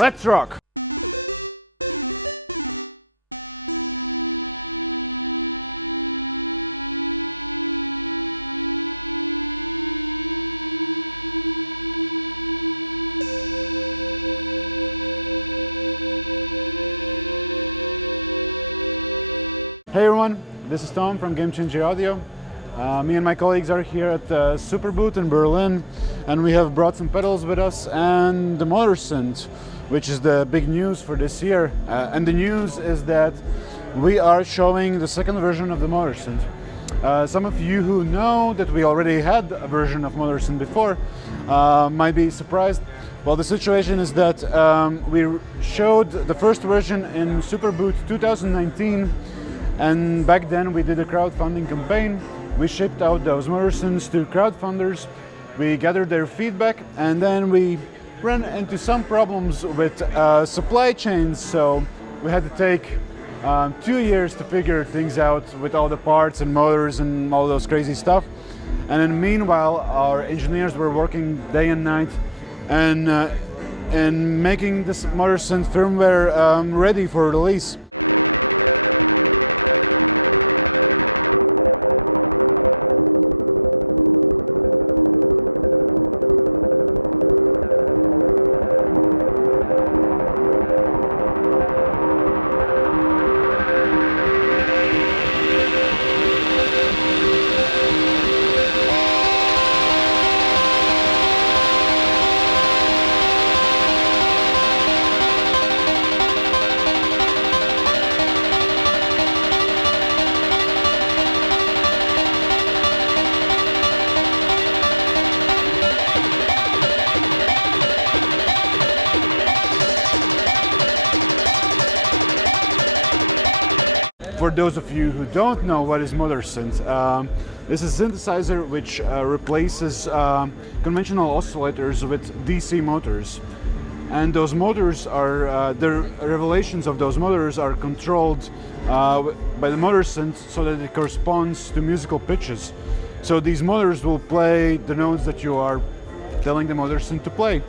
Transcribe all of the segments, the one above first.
Let's rock! Hey everyone, this is Tom from Gamechanger Audio. Me and my colleagues are here at the Superbooth in Berlin, and we have brought some pedals with us and the Motorsynth, which is the big news for this year. And the news is that we are showing the second version of the Motorsynth. Some of you who know that we already had a version of Motorsynth before might be surprised. Well, the situation is that we showed the first version in Superbooth 2019. And back then we did a crowdfunding campaign. We shipped out those Motorsynths to crowdfunders. We gathered their feedback, and then we ran into some problems with supply chains. So we had to take 2 years to figure things out with all the parts and motors and all those crazy stuff. And then meanwhile, our engineers were working day and night and making this Motorsynth firmware ready for release. For those of you who don't know what is Motorsynth, this is a synthesizer which replaces conventional oscillators with DC motors. And those motors are, the revelations of those motors are controlled by the Motorsynth so that it corresponds to musical pitches. So these motors will play the notes that you are telling the Motorsynth to play.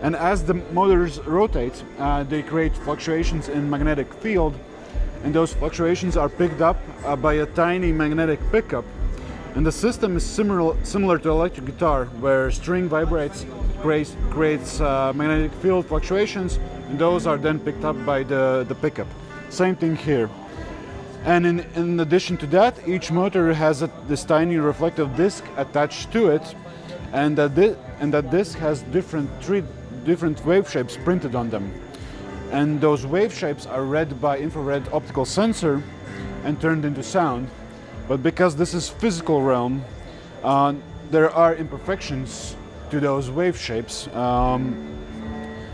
And as the motors rotate, they create fluctuations in magnetic field. And those fluctuations are picked up by a tiny magnetic pickup. And the system is similar to electric guitar, where string vibrates, creates magnetic field fluctuations, and those are then picked up by the pickup. Same thing here. And in addition to that, each motor has this tiny reflective disc attached to it, and that disc has three different wave shapes printed on them. And those wave shapes are read by infrared optical sensor and turned into sound. But because this is physical realm, there are imperfections to those wave shapes. But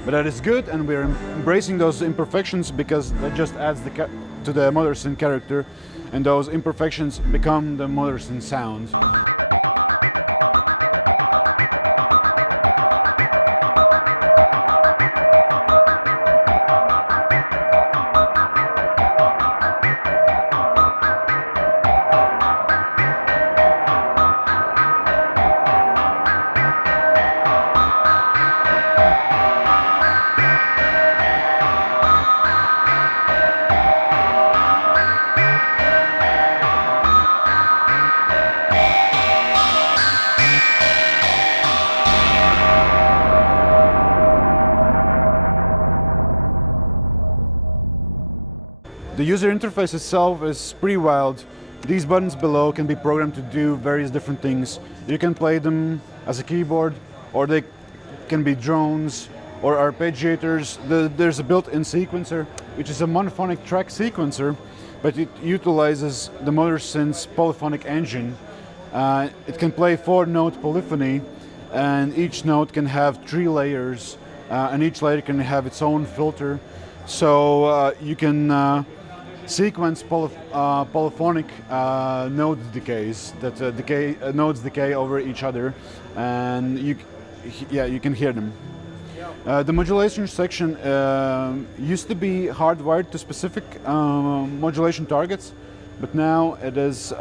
that is good, and we're embracing those imperfections because that just adds to the Motorsynth character, and those imperfections become the Motorsynth sound. The user interface itself is pretty wild. These buttons below can be programmed to do various different things. You can play them as a keyboard, or they can be drones or arpeggiators. There's a built-in sequencer, which is a monophonic track sequencer, but it utilizes the Motorsynth's polyphonic engine. It can play 4-note polyphony, and each note can have 3 layers, and each layer can have its own filter. So you can sequence polyphonic note decays that notes decay over each other, and you can hear them. The modulation section used to be hardwired to specific modulation targets, but now it is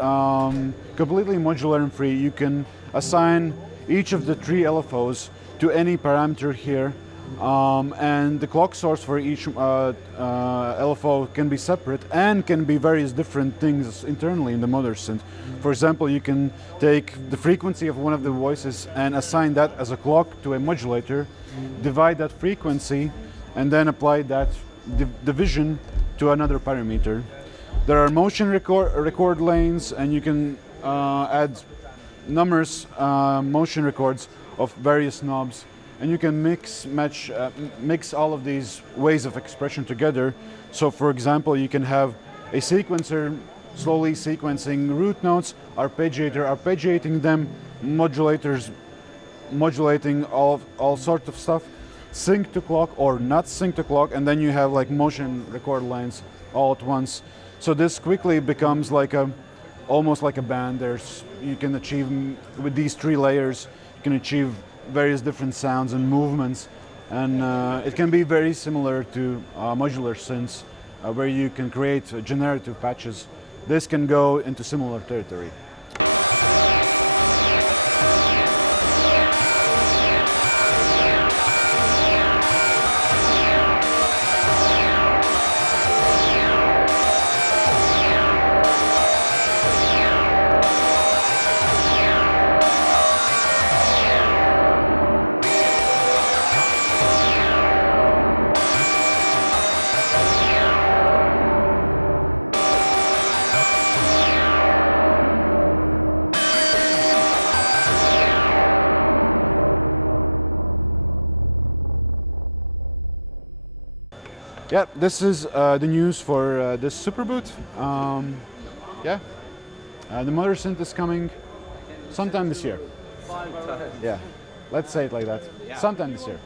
completely modular and free. You can assign each of the 3 LFOs to any parameter here, And the clock source for each LFO can be separate and can be various different things internally in the Motorsynth. For example, you can take the frequency of one of the voices and assign that as a clock to a modulator, divide that frequency, and then apply that division to another parameter. There are motion record lanes, and you can add numerous motion records of various knobs, and you can mix all of these ways of expression together. So for example, you can have a sequencer slowly sequencing root notes, arpeggiator arpeggiating them, modulators modulating all sorts of stuff, sync to clock or not sync to clock, and then you have like motion record lines all at once. So this quickly becomes like almost like a band. You can achieve with these 3 layers, you can achieve various different sounds and movements, and it can be very similar to modular synths, where you can create generative patches. This can go into similar territory. Yeah, this is the news for this Superbooth. Yeah, the Motorsynth is coming sometime this year. Yeah, let's say it like that. Yeah. Sometime this year.